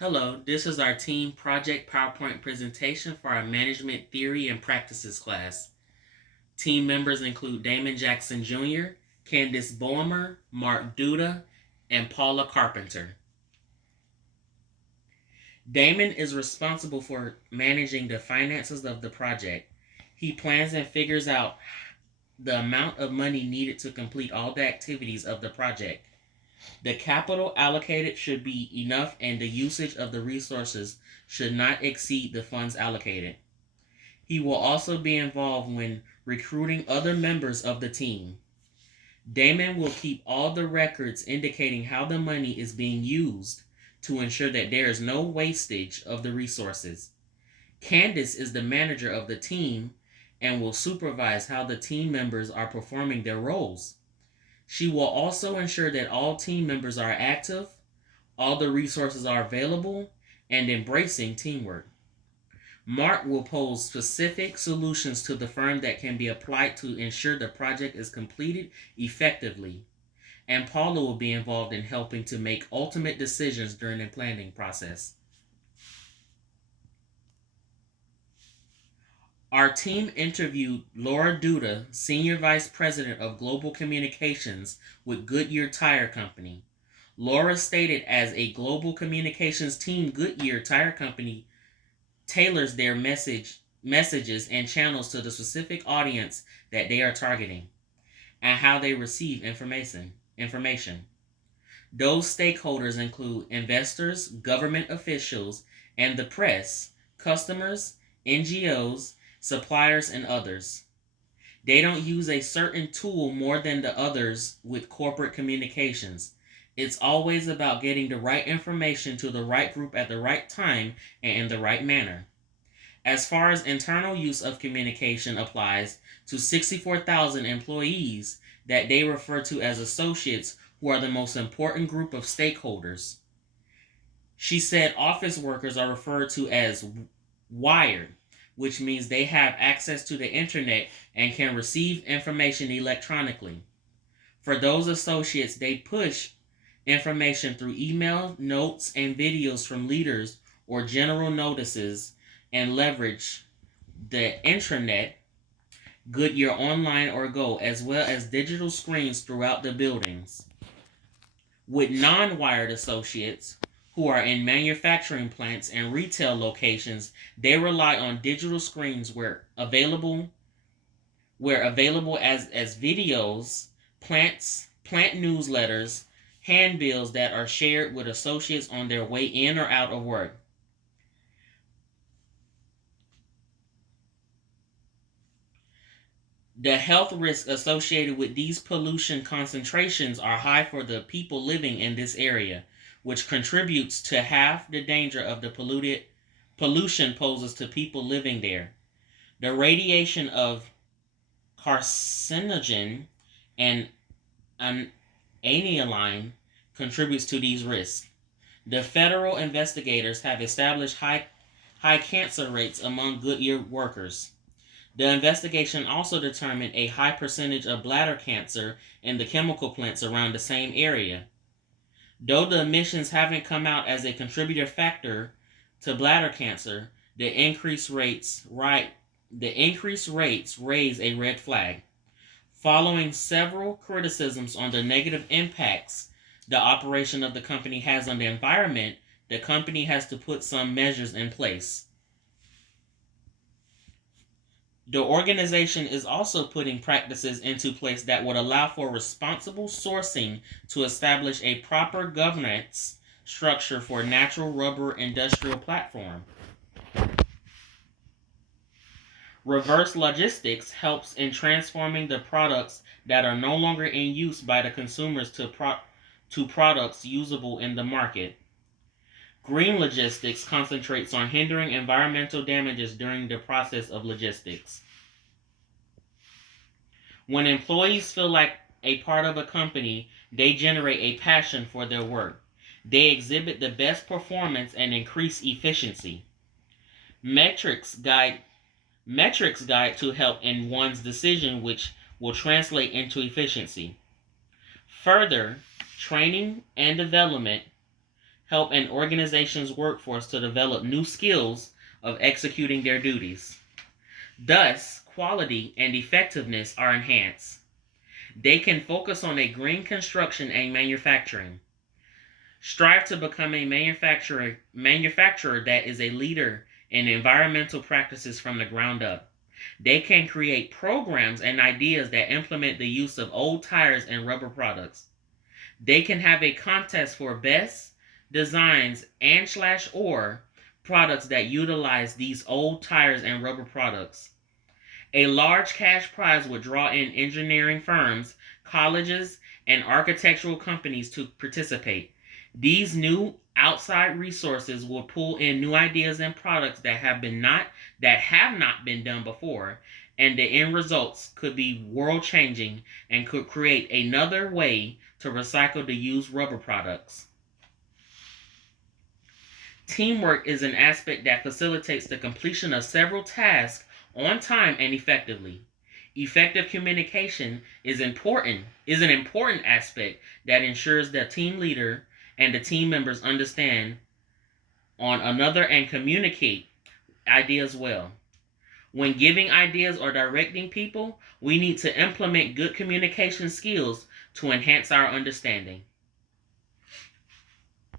Hello, this is our team project PowerPoint presentation for our Management Theory and Practices class. Team members include Damon Jackson Jr., Candice Boehmer, Mark Duda, and Paula Carpenter. Damon is responsible for managing the finances of the project. He plans and figures out the amount of money needed to complete all the activities of the project. The capital allocated should be enough and the usage of the resources should not exceed the funds allocated. He will also be involved when recruiting other members of the team. Damon will keep all the records indicating how the money is being used to ensure that there is no wastage of the resources. Candice is the manager of the team and will supervise how the team members are performing their roles. She will also ensure that all team members are active, all the resources are available, and embracing teamwork. Mark will pose specific solutions to the firm that can be applied to ensure the project is completed effectively. And Paula will be involved in helping to make ultimate decisions during the planning process. Our team interviewed Laura Duda, Senior Vice President of Global Communications with Goodyear Tire Company. Laura stated as a global communications team, Goodyear Tire Company tailors their messages and channels to the specific audience that they are targeting and how they receive information. Those stakeholders include investors, government officials, and the press, customers, NGOs, suppliers, and others. They don't use a certain tool more than the others with corporate communications. It's always about getting the right information to the right group at the right time and in the right manner. As far as internal use of communication applies to 64,000 employees that they refer to as associates who are the most important group of stakeholders. She said office workers are referred to as wired, which means they have access to the internet and can receive information electronically. For those associates, they push information through email, notes, and videos from leaders or general notices and leverage the intranet, Goodyear Online or Go, as well as digital screens throughout the buildings. With non-wired associates who are in manufacturing plants and retail locations, they rely on digital screens where available as videos, plant newsletters, handbills that are shared with associates on their way in or out of work. The health risks associated with these pollution concentrations are high for the people living in this area, which contributes to half the danger of the pollution poses to people living there. The radiation of carcinogen and aniline contributes to these risks. The federal investigators have established high cancer rates among Goodyear workers. The investigation also determined a high percentage of bladder cancer in the chemical plants around the same area. Though the emissions haven't come out as a contributor factor to bladder cancer, the increased rates raise a red flag. Following several criticisms on the negative impacts the operation of the company has on the environment, the company has to put some measures in place. The organization is also putting practices into place that would allow for responsible sourcing to establish a proper governance structure for natural rubber industrial platform. Reverse logistics helps in transforming the products that are no longer in use by the consumers to products usable in the market. Green logistics concentrates on hindering environmental damages during the process of logistics. When employees feel like a part of a company, they generate a passion for their work. They exhibit the best performance and increase efficiency. Metrics guide to help in one's decision, which will translate into efficiency. Further, training and development help an organization's workforce to develop new skills of executing their duties. Thus, quality and effectiveness are enhanced. They can focus on a green construction and manufacturing. Strive to become a manufacturer that is a leader in environmental practices from the ground up. They can create programs and ideas that implement the use of old tires and rubber products. They can have a contest for best designs and slash or products that utilize these old tires and rubber products. A large cash prize would draw in engineering firms, colleges, and architectural companies to participate. These new outside resources will pull in new ideas and products that have not been done before, and the end results could be world changing and could create another way to recycle the used rubber products. Teamwork is an aspect that facilitates the completion of several tasks on time and effectively. Effective communication is an important aspect that ensures the team leader and the team members understand on another and communicate ideas well. When giving ideas or directing people, we need to implement good communication skills to enhance our understanding.